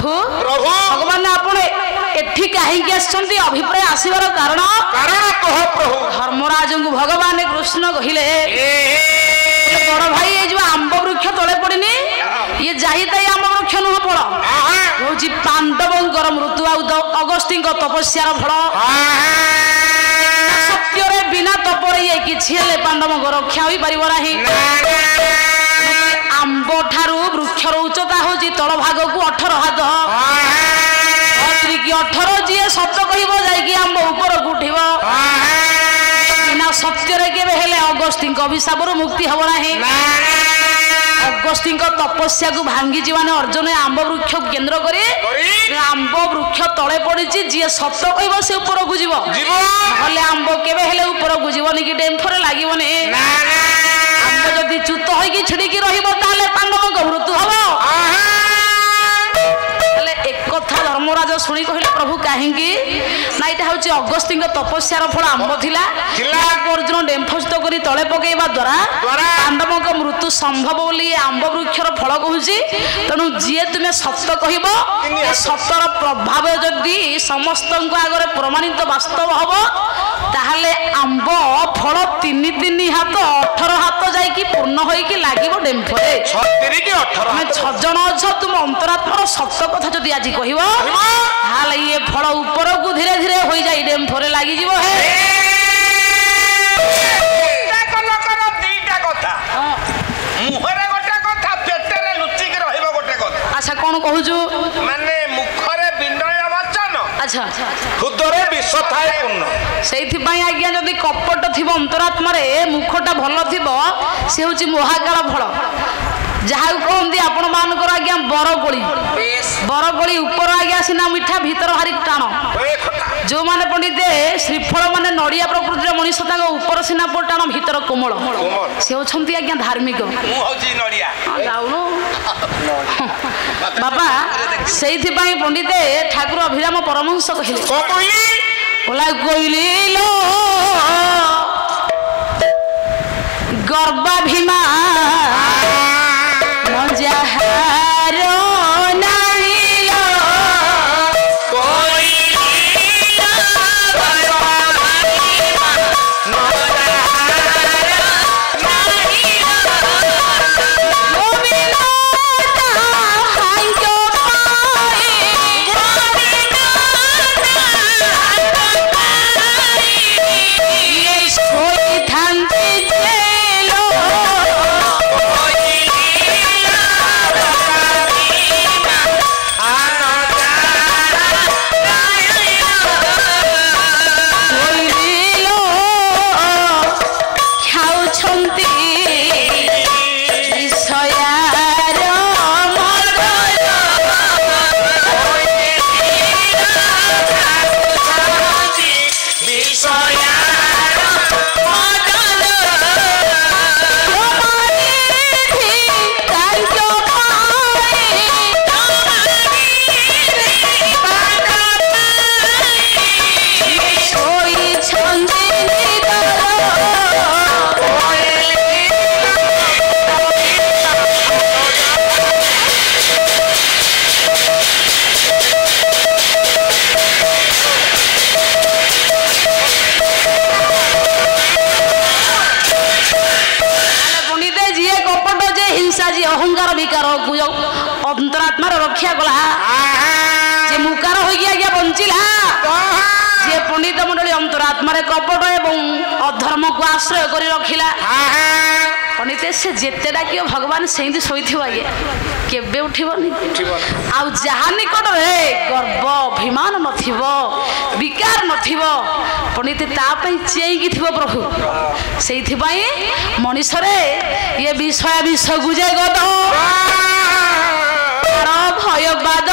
प्रभु भगवान आपण एठी काहे आछंती अभिप्राय आसीबार कारण कह प्रभु धर्मराज को भगवान कृष्ण कहिले बड़ भाई ये जो आंब वृक्ष तले पड़नी ये जाहिताई आंब वृक्ष नुह फल हूँ पांडवंकर मृत्यु अगस्ती तपस्यार फल सत्य बिना तपरे ये किसी पांडव रक्षा हो पार ना आंब ठारू वृक्षर उच्चता हूँ तल भाग को 18 हाथ 18 जी सत कह जाकि आंब ऊपर को उठब बिना सत्य केवे अगस्ती अभिशाप मुक्ति हम ना अगस्ती तपस्या को भांगी माने अर्जुन आंब वृक्ष केन्द्र करे आंब वृक्ष तले पड़ी जी सत कह से ऊपर को जीव ना आंब केवे ऊपर को जीवन कि डेम्फरे लगने आंब जदि च्युत होगी छिड़की रही पांडव मृत्यु हम कथा धर्मराज शुणी कहले प्रभु कहीं ना यहाँ हूँ अगस्ती तपस्यार फल आंब थिला अर्जुन डेम्फस्त कर तले पकड़ा द्वारा पांडवों मृत्यु संभव बोली आंब वृक्षर फल कहूँ तेणु जी तुम्हें सत्य कह सतर प्रभाव जदि समस्त आगे प्रमाणित वास्तव हम ताहले आंब फल 3 हाथ 18 हाथ जाकि पूर्ण होइकी लागिबो डेम्फरे 6 जन अछ तुम अंतरात्मार सत्य कथा जदि आज कहबो ताहले ये फल ऊपर को धीरे धीरे होई जाई डेम्फरे लागि जीवो हे मुहरे गोटे कथा पेटरे लुचि के रहइबो गोटे कथा अच्छा कोन कहू छु माने मुखरे विनय वचन अच्छा हृदय विष थाए पूर्ण से आज्ञा जदि कपट थी अंतरात्मा मुखटा भल थी सी हूँ महाकाल फल जहाँ कहते आपण मानकर आज्ञा बरकोली ऊपर आज्ञा सीना मिठा भीतर भारी टाण जो माने पंडित श्रीफल माने नड़िया प्रकृतिर मनीष ऊपर सीना टाण भीतर कोमल से होती आज्ञा धार्मिक जाऊनु बाबा से पंडित ठाकुर अभिराम परमहंस कहले कहली गर्भाभिमा अहंकार विकार अंतरात्मार रक्षा कला जे मुकार हो गया बंचिला जे पंडित मंडली अंतरात्मा कपट एवं अधर्म को आश्रय कर रखिला पंडित से जेते डाक भगवान से शोथि आज्ञा केबे उठिबनी आ जहा निकट गर्व अभिमान नथिब विकार नथिब पंडित तापई चेईकी थिब प्रभु से मनीषरे ये विषय विष गुजे गद भय बाद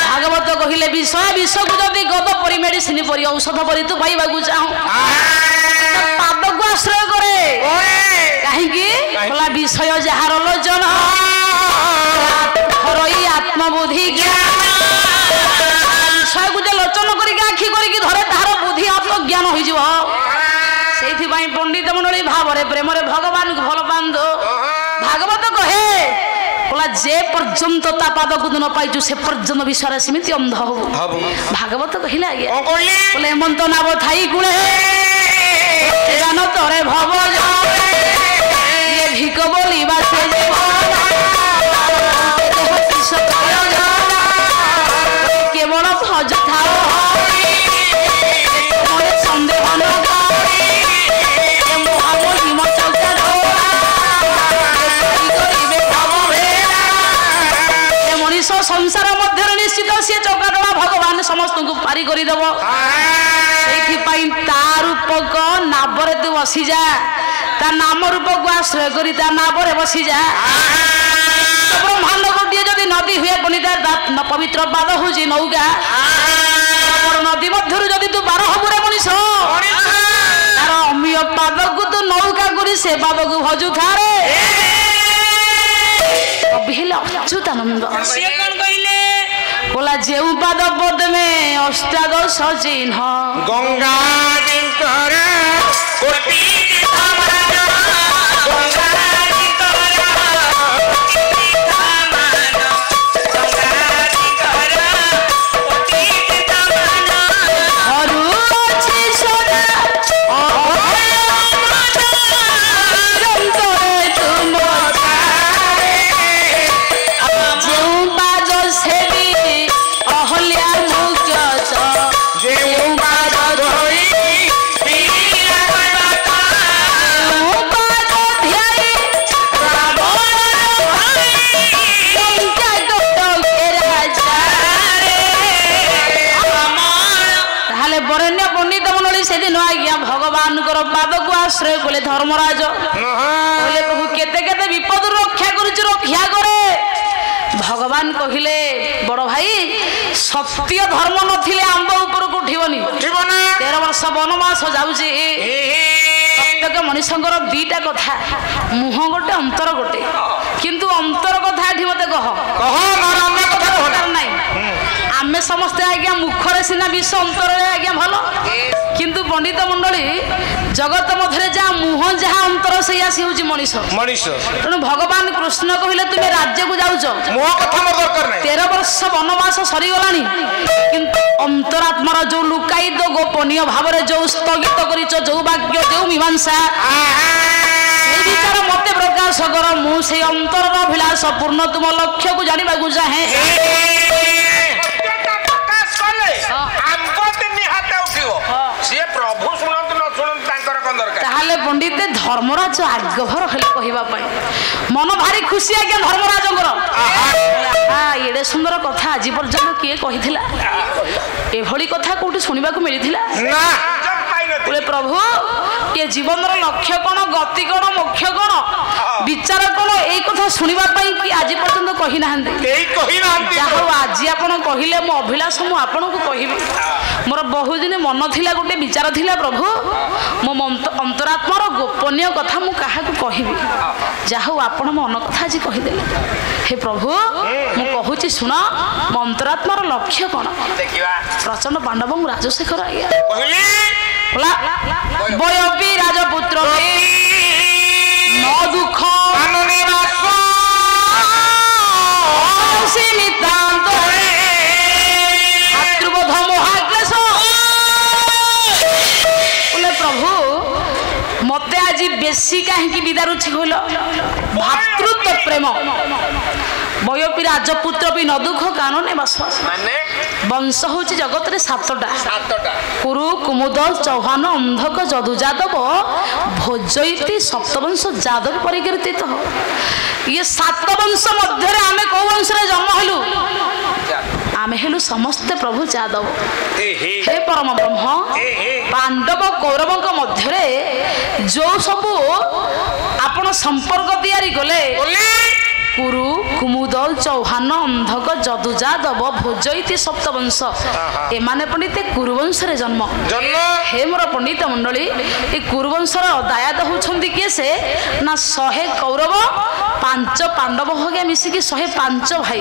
भागवत कहले विषय विष को जदि गद परी मेडिसिन परी औषध परी तू पाइबा चाहू पाद को आश्रय करे कहीं विषय जार लोचन आत्मबुद्धि ज्ञान विषय को लोचन करके आखि करके धरे तार बुद्धि आत्मज्ञान हो पंडित मंडली भाव प्रेम भगवान को भल पांद भागवत कहे बोला जे पर्यंत ता पाद को न पाइछु से पर्यंत विश्वास समिति अंध हो भागवत कहिला आज्ञा बोले हेमंत नाव थाई गुणे जान तोरे भव ये भिक बोली बासे केवल भज थाओ संदेह न संसार मध्य निश्चित सी चौकाटोला भगवान समस्त को पारी करदेव ता रूपक नाबरे तू बसी जा ता नाम रूप को आश्रय करी ता नाबरे बसी जा ब्रह्मांड गोटे जदि नदी हुए पुणी न पवित्र पाद हूँ नौका नदी मध्य जदि तू बार हबुरे मनीष तार अमीय पाद को तू नौका करी से पाद को भजु थारे अच्युतानंद बोला जेउ पाद पद में अष्टादश चिन्ह गंगा पाद को आश्रय बोले धर्मराज बोले प्रभु केते केते विपद रक्षा करुच रक्षा करे भगवान कहिले बड़ भाई सत्य धर्म नथिले आंब ऊपर को उठिबनी 13 वर्ष वनवास जाउची प्रत्येक मनुष्यंकर दीटा कथा मुह गोटे अंतर गोटे किंतु अंतर कथा एठी मते कह मोर अन्य कथा कहतार नाही आमे समस्त आज्ञा मुखरे सिना विष अंतर आज्ञा भलो किंतु पंडित मंडली जगत मध्य जहाँ मुह जहाँ अंतर से मनीष तेणु भगवान कृष्ण कहले तुम्हें राज्य को जाऊच 13 वर्ष वनवास सरीगला किंतु अंतरात्मार जो लुकाई दो गोपनीय भाव जो स्थगित कर जो वाक्य जो मीमांसा विचार मत प्रकाश कर मुझे अंतर अभिलाष पूर्ण तुम लक्ष्य को जानवा चाहे पंडित धर्मराज आगभर हेले कहवाई मन भारी खुशी आज्ञा धर्मराज एडे सुंदर कथा आज पर्यटन किए कही एभली कथा कौटी शुणा मिलता बोले प्रभु ये जीवन लक्ष्य कौन गति कौन मोक्ष कौन विचार कौन यही कथा शुणापी कि आज पर्यटन कही ना आज आप कहले मो अभिलाष मु आपन को कहि मोर बहुत दिन मन थिला गोटे विचार थिला प्रभु मो अंतरात्मार गोपनीय कथा मु काहा को कहिबी जाहु आपण मन कथा आज कहिदेले हे प्रभु मु कहूची सुन मो अंतरात्मार लक्ष्य कोन देखिबा प्रचंड पांडव राजशेखर आया कहली बोला बयपी राजपुत्र न दुख कानूनी वासो सीमितांत भातृबोध महाक्लेश बोले प्रभु मते आज बेसी कहीं विदारुची कहल भातृत्व प्रेम बयपी राजपुत्र भी न दुख कानून बस वंश हूँ जगत रे 7टा कुरु कुमुद चौहान अंधक जदु जादव भोजयती सप्तवंश जादव परिकीर्तित ये 7 वंश मध्य आम कौ वंश जन्म हेलु आम हेलु समस्ते प्रभु जादव हे परम ब्रह्म पांडव कौरव मध्य जो सब आपण संपर्क तैयारी गले कुरु कुमुद चौहान अंधक जदु जादव भोजयती सप्तवंश एमाने पंडित कुरुवंश रे जन्म हे मोर पंडित मंडली ए कुरुवंशर दायाद होछंती किए से ना 100 कौरव ପାଞ୍ଚ ପାଣ୍ଡବ ହଗେ ମିଶିକି 105 ଭାଇ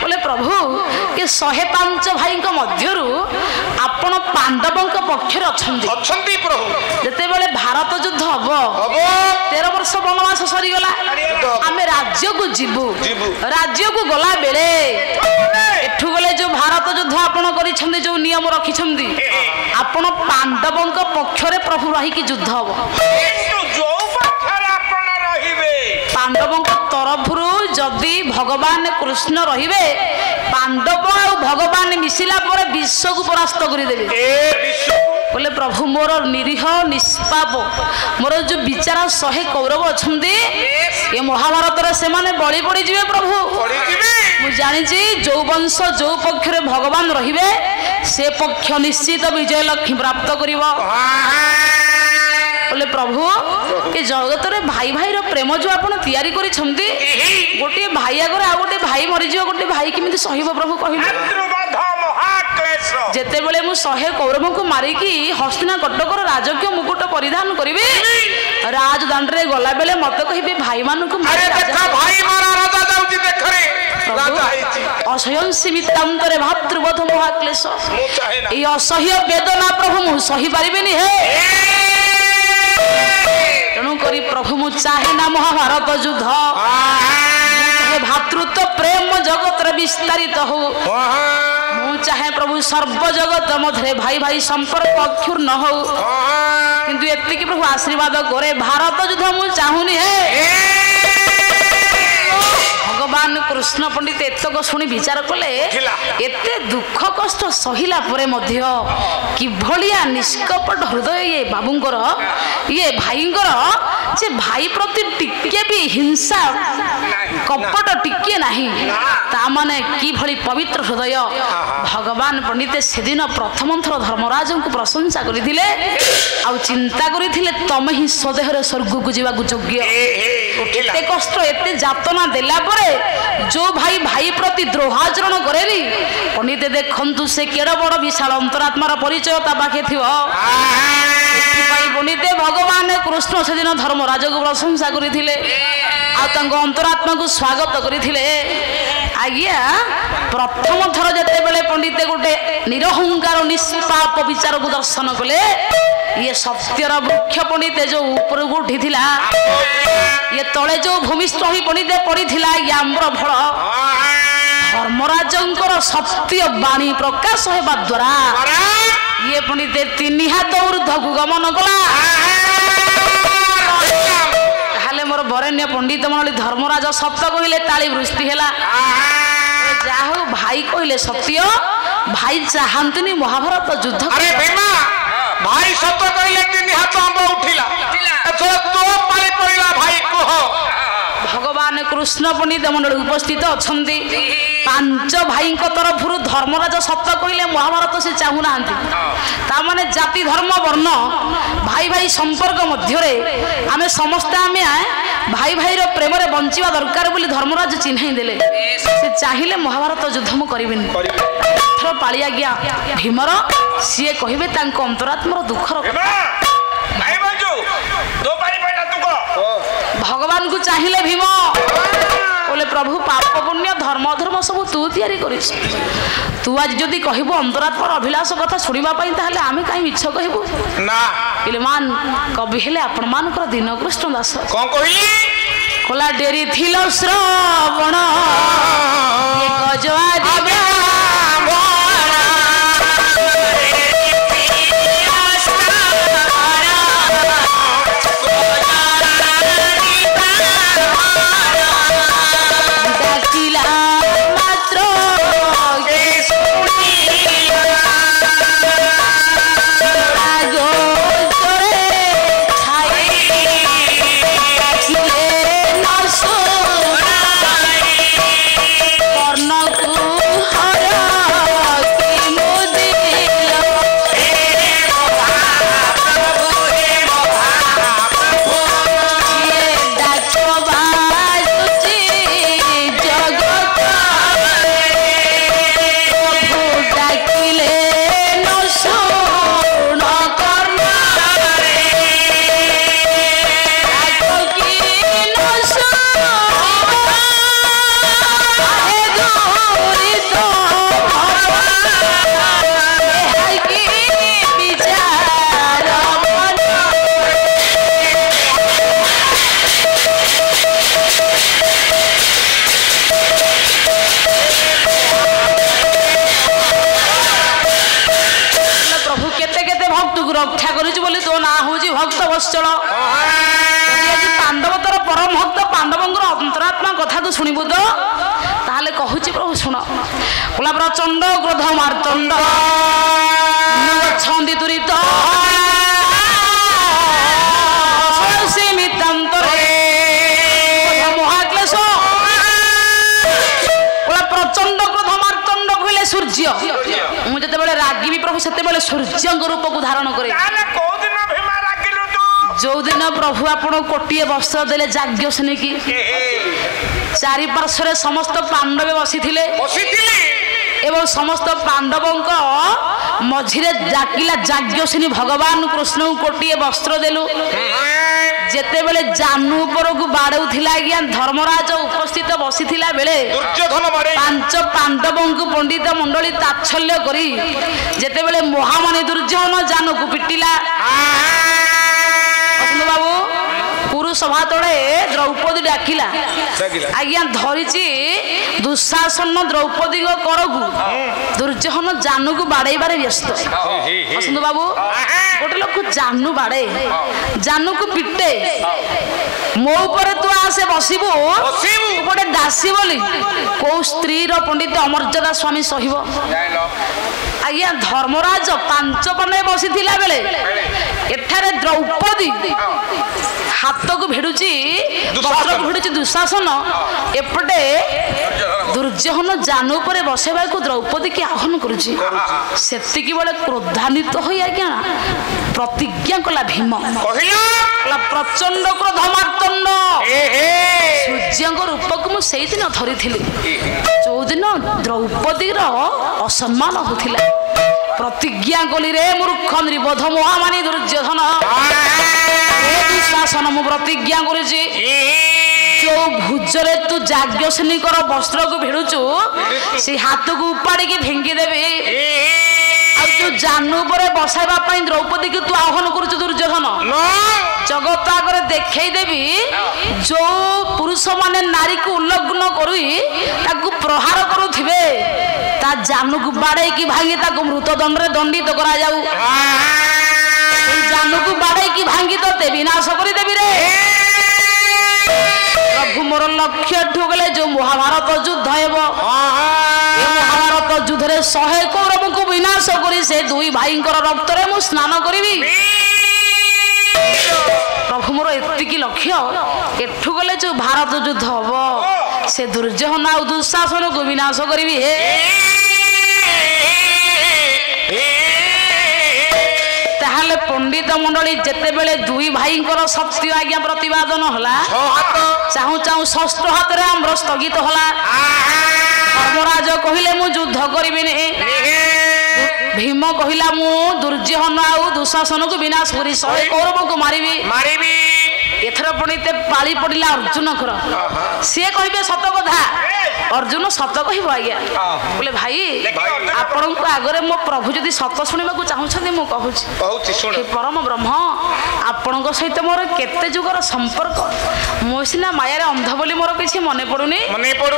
ବୋଲେ ପ୍ରଭୁ କି 105 ଭାଇଙ୍କ ମଧ୍ୟରୁ ଆପଣ ପାଣ୍ଡବଙ୍କ ପକ୍ଷରେ ଅଛନ୍ତି ପ୍ରଭୁ। ଯେତେବେଳେ ଭାରତ ଯୁଦ୍ଧ ହବ 13 ବର୍ଷ ବନବାସ ସରିଗଲା ଆମେ ରାଜ୍ୟକୁ ଯିବୁ ରାଜ୍ୟକୁ ଗଲା ବେଳେ ଏଠୁ ଗଲେ ଯୋଉ ଭାରତ ଯୁଦ୍ଧ ଆପଣ କରିଛନ୍ତି ଯୋଉ ନିୟମ ରଖିଛନ୍ତି ଆପଣ ପାଣ୍ଡବଙ୍କ ପକ୍ଷରେ ପ୍ରଭୁ ରହିକି ଯୁଦ୍ଧ ହବ ପାଣ୍ଡବଙ୍କ ତରଫରୁ ଯଦି ଭଗବାନ କୃଷ୍ଣ ରହିବେ ପାଣ୍ଡବ ଆଉ ଭଗବାନ ମିଶିଲା ପରେ ବିଶ୍ୱକୁ ପରାସ୍ତ କରିଦେବେ ବୋଲେ ପ୍ରଭୁ ମୋର ନିରୀହ ନିଷ୍ପାପ ମୋର ଯୋଉ ବିଚାରା 100 କୌରବ ଅଛନ୍ତି ଏ ମହାଭାରତରେ ସେମାନେ ବଳି ପଡ଼ିଯିବେ ପ୍ରଭୁ ମୁଁ ଜାଣିଛି ଯୋଉ ବଂଶ ଯୋଉ ପକ୍ଷରେ ଭଗବାନ ରହିବେ ସେ ପକ୍ଷ ନିଶ୍ଚିତ ବିଜୟ ଲକ୍ଷ୍ମୀ ପ୍ରାପ୍ତ କରିବ बोले प्रभु ये जगतरे भाई भाई प्रेम जो आप तैयारी करिसेंती गोटे भाई आगे आ गोटे भाई मरीज गोटे भाई केमिति सहिब प्रभु कहले जेते बेले मु 100 कौरव को मारिकी हस्तिना कटकर राजकीय मुकुट परिधान करी राजदांड रे गला बेले मत कहबे भाई मान को असह्य सीमितांतरे भातृवध महाक्लेश ये असह्य वेदना प्रभु मु सही पारिबेनी हे तेणु करी प्रभु मु चाहे ना महाभारत युद्ध भातृत्व प्रेम जगत विस्तारित हो मु चाहे प्रभु सर्व जगत मध्य भाई भाई संपर्क अक्षुर्ण हो किंतु एतिकी प्रभु आशीर्वाद करे भारत युद्ध मु चाहूनी है भगवान कृष्ण पंडित एतक शुणी विचार कले एते दुख कष्ट सहिला परे मध्य कि भलिया निष्कपट हृदय ये बाबूंकर ये भाईंकर जे भाई प्रति टिके भी हिंसा कपट टिके नहीं ता माने की भली पवित्र हृदय भगवान पंडित से दिन प्रथम थर धर्मराज को प्रशंसा करथिले आ चिंता करथिले तमे ही स्वदेह रे स्वर्ग को जीवा योग्य एते कष्ट एते जातना देला परे जो भाई भाई प्रति द्रोहाचरण करेनी पंडित देखंतु से केड़ बड़ विशाल अंतरात्मार परिचय ता बाके थिवो पंडित भगवान कृष्ण से दिन धर्मराज को प्रशंसा करथिले आ तंग अंतरात्मा को स्वागत करथिले आज्ञा प्रथम थर जते बेले पंडित गोटे निरहंकार निष्पाप विचार को दर्शन कले ये सत्यर वृक्ष पंडित जो ऊपर को उठिथिला ये तले जो भूमिस्थ होई पंडित पड़िथिला ये आम्र फल धर्मराजंकर सत्य बाणी प्रकाश हेबा द्वारा ये पंडित 3 हाथ ऊर्ध्व को गमन कला ताले मोर बरेण्य पंडित मंडली धर्मराज सत्य कहले ताली वृष्टि हैला जाहु भाई कहले सत्य भाई चाहंतनी महाभारत युद्ध अरे भीमा भाई सत्य कहले 3 हाथ आंब उठिला तो पाली पड़िला भाई कह भगवान कृष्ण पंडित मंडल उपस्थित अछंती 5 भाई तरफ धर्मराज सत्य कहले महाभारत से चाहूना ता माने जाति धर्म वर्ण भाई भाई संपर्क मध्य आमे समस्त आमे भाई भाई रो प्रेम रे बंचिवा दरकार बोली धर्मराज चिन्हाई देले से चाहिले महाभारत युद्ध मु करिबिन थर पालिया गया भीमर सीए कहिबे तांको अंतरात्मार दुखर भाई बंजू दो पारी बैठा तू को भगवान को चाहिए भीम बोले प्रभु पाप पुण्य धर्म धर्म सब तू तैयारी करिस तू आज जदि कहबो अंतरात्मार अभिलाष कथा सुनिबा पई ताहले आमे काई मिछ कहबो ना इलेमान कवि हेले आपण मानकर दिन कृष्ण दास कोन कहिली कोला डेरी थिलो श्रवण ये गजवादी कर्णकू ରକ୍ଷା କରିଛୁ ବୋଲି ତୋ ନାଁ ହଉଛି ଭକ୍ତ ବତ୍ସଳ। ଆଜି ପାଣ୍ଡବ ତୋର ପରମ ଭକ୍ତ, ପାଣ୍ଡବଙ୍କର ଅନ୍ତରାତ୍ମା କଥା ତୁ ଶୁଣିବୁ ତ? ତାହେଲେ କହୁଛି ପ୍ରଭୁ ଶୁଣ। କହିଲା ପ୍ରଚଣ୍ଡ କ୍ରୋଧ ମାର୍ତ୍ତଣ୍ଡ ଅଛନ୍ତି ଦୁରିତ ମହାକ୍ଲେଶ। ପ୍ରଚଣ୍ଡ କ୍ରୋଧ ମାର୍ତ୍ତଣ୍ଡ କହିଲେ ସୂର୍ଯ୍ୟ। ମୁଁ ଯେତେବେଳେ ରାଗିବି ପ୍ରଭୁ ସେତେବେଳେ ସୂର୍ଯ୍ୟଙ୍କ ରୂପକୁ ଧାରଣ କରେ। ଯୋଉଦିନ ପ୍ରଭୁ ଆପଣ କୋଟିଏ ବସ୍ତ୍ର ଦେଲେ ଯାଜ୍ଞସେନୀକି, ଚାରିପାର୍ଶ୍ୱରେ ସମସ୍ତ ପାଣ୍ଡବ ବସିଥିଲେ ଏବଂ ସମସ୍ତ ପାଣ୍ଡବଙ୍କ ମଝିରେ ଡାକିଲା ଯାଜ୍ଞସେନୀ ଭଗବାନ କୃଷ୍ଣଙ୍କୁ କୋଟିଏ ବସ୍ତ୍ର ଦେଲୁ। ଯେତେବେଳେ ଜାନୁ ଉପରକୁ ବାଡଉଥିଲା ଆଜ୍ଞା ଧର୍ମରାଜ ଉପସ୍ଥିତ ବସିଥିଲା ବେଳେ ପାଞ୍ଚ ପାଣ୍ଡବଙ୍କୁ ପଣ୍ଡିତ ମଣ୍ଡଳୀ ତାଚ୍ଛଲ୍ୟ କରି ଯେତେବେଳେ ମହାମଣି ଦୁର୍ଯ୍ୟୋଧନ ଜାନୁକୁ ପିଟିଲା। ବାବୁ ପୁରୁଷଭା ତଳେ ଦ୍ରୌପଦୀ ଡାକିଲା ଆଜ୍ଞା ଧରିଛି ଦୁଃଶାସନ ଦ୍ରୌପଦୀଙ୍କ କରକୁ, ଦୁର୍ଯ୍ୟୋଧନ ଜାନୁକୁ ବାଡେଇବାରେ ବ୍ୟସ୍ତ। ବସନ୍ତୁ ବାବୁ, ଗୋଟେ ଲୋକ ଜାନୁ ବାଡେ, ଜାନୁକୁ ପିଟେ, ମୋ ଉପରେ ତୁ ଆସେ ବସିବୁ ଗୋଟେ ଦାସୀ ବୋଲି କୋଉ ସ୍ତ୍ରୀର ପଣ୍ଡିତ ଅମର୍ଯ୍ୟାଦା ସ୍ୱାମୀ ସହିବ? ଆଜ୍ଞା ଧର୍ମରାଜ ପାଞ୍ଚ ପାଣ୍ଡବ ବସିଥିଲା ବେଳେ ଏଠାରେ ଦ୍ରୌପଦୀ ହାତକୁ ଭିଡୁଛି, ବସ୍ତ୍ରକୁ ଭିଡୁଛି ଦୁଃଶାସନ, ଏପଟେ ଦୁର୍ଯ୍ୟୋଧନ ଜାନୁ ଉପରେ ବସେଇବାକୁ ଦ୍ରୌପଦୀ କି ଆହ୍ୱାନ କରୁଛି। ସେତିକି ବେଳେ କ୍ରୋଧାନ୍ୱିତ ହୋଇ ଆଜ୍ଞା ପ୍ରତିଜ୍ଞା କଲା ଭୀମ, ପ୍ରଚଣ୍ଡ କ୍ରୋଧ ମାର୍ତ୍ତଣ୍ଡ ସୂର୍ଯ୍ୟଙ୍କ ରୂପକୁ ମୁଁ ସେଇଦିନ ଧରିଥିଲି ଯୋଉଦିନ ଦ୍ରୌପଦୀର ଅସମ୍ମାନ ହଉଥିଲା। ପ୍ରତିଜ୍ଞା କଲି ରେ ମୂର୍ଖ ନିର୍ବୋଧ ମହାମାନି ଦୁର୍ଯ୍ୟୋଧନ, ଦୁଃଶାସନ ମୁଁ ପ୍ରତିଜ୍ଞା କରୁଛି ଯୋଉ ଭୁଜରେ ତୁ ଯାଜ୍ଞସେନୀଙ୍କର ବସ୍ତ୍ରକୁ ଭିଡୁଛୁ ସେ ହାତକୁ ଉପାଡ଼ିକି ଫିଙ୍ଗିଦେବି। ଆଉ ତୁ ଜାନୁ ଉପରେ ବସାଇବା ପାଇଁ ଦ୍ରୌପଦୀକୁ ତୁ ଆହ୍ୱାନ କରୁଛୁ ଦୁର୍ଯ୍ୟୋଧନ, ଜଗତ ଆଗରେ ଦେଖେଇ ଦେବି ଯୋଉ ପୁରୁଷ ମାନେ ନାରୀକୁ ଉଲ୍ଲଗ୍ନ କରି ତାକୁ ପ୍ରହାର କରୁଥିବେ ତା ଜାନୁକୁ ବାଡେଇକି ଭାଙ୍ଗି ତାକୁ ମୃତଦଣ୍ଡରେ ଦଣ୍ଡିତ କରାଯାଉ। ଜାନୁକୁ ବାଡେଇକି ଭାଙ୍ଗି ତତେ ବିନାଶ କରିଦେବି ରେ ପ୍ରଭୁ। ମୋର ଲକ୍ଷ୍ୟ ଏଠୁ ଗଲେ ଯୋଉ ମହାଭାରତ ଯୁଦ୍ଧ ହେବ, ମହାଭାରତ ଯୁଦ୍ଧରେ 100 କୌରବଙ୍କୁ ବିନାଶ କରି ସେ ଦୁଇ ଭାଇଙ୍କର ରକ୍ତରେ ମୁଁ ସ୍ନାନ କରିବି। ପ୍ରଭୁ ମୋର ଏତିକି ଲକ୍ଷ୍ୟ। ଏଠୁ ଗଲେ ଯୋଉ ଭାରତ ଯୁଦ୍ଧ ହବ ସେ ଦୁର୍ଯ୍ୟୋଧନ ଆଉ ଦୁଃଶାସନକୁ ବିନାଶ କରିବି। ହେ ତାହେଲେ ପଣ୍ଡିତ ମଣ୍ଡଳୀ ଯେତେବେଳେ ଦୁଇ ଭାଇଙ୍କର ସତ୍ୟ ଆଜ୍ଞା ପ୍ରତିବାଦନ ହେଲା, ଚାହୁଁ ଚାହୁଁ ଷଷ୍ଠ ହାତରେ ଆମ୍ର ସ୍ଥଗିତ ହେଲା। ଧର୍ମରାଜ କହିଲେ ମୁଁ ଯୁଦ୍ଧ କରିବିନି, ଭୀମ କହିଲା ମୁଁ ଦୁର୍ଯ୍ୟୋଧନ ଆଉ ଦୁଃଶାସନକୁ ବିନାଶ କରି 100 କୌରବଙ୍କୁ ମାରିବି। ଏଥର ପୁଣି ପାଳି ପଡିଲା ଅର୍ଜୁନଙ୍କର। ସିଏ କହିବେ ସତ କଥା, ଅର୍ଜୁନ ସତ କହିବ ଆଜ୍ଞା। ବୋଲେ ଭାଇ ଆପଣଙ୍କ ଆଗରେ ମୋ ପ୍ରଭୁ ଯଦି ସତ ଶୁଣିବାକୁ ଚାହୁଁଛନ୍ତି ମୁଁ କହୁଛି, ହେ ପରମ ବ୍ରହ୍ମ ଆପଣଙ୍କ ସହିତ ମୋର କେତେ ଯୁଗର ସମ୍ପର୍କ। ମୁଁ ସିନା ମାୟାରେ ଅନ୍ଧ ବୋଲି ମୋର କିଛି ମନେ ପଡୁନି,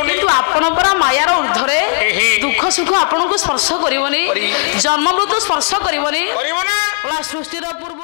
କିନ୍ତୁ ଆପଣ ପରା ମାୟାର ଊର୍ଦ୍ଧ୍ୱରେ, ଦୁଃଖ ସୁଖ ଆପଣଙ୍କୁ ସ୍ପର୍ଶ କରିବନି, ଜନ୍ମ ମୃତ୍ୟୁ ସ୍ପର୍ଶ କରିବନି। ସୃଷ୍ଟିର ପୂର୍ବ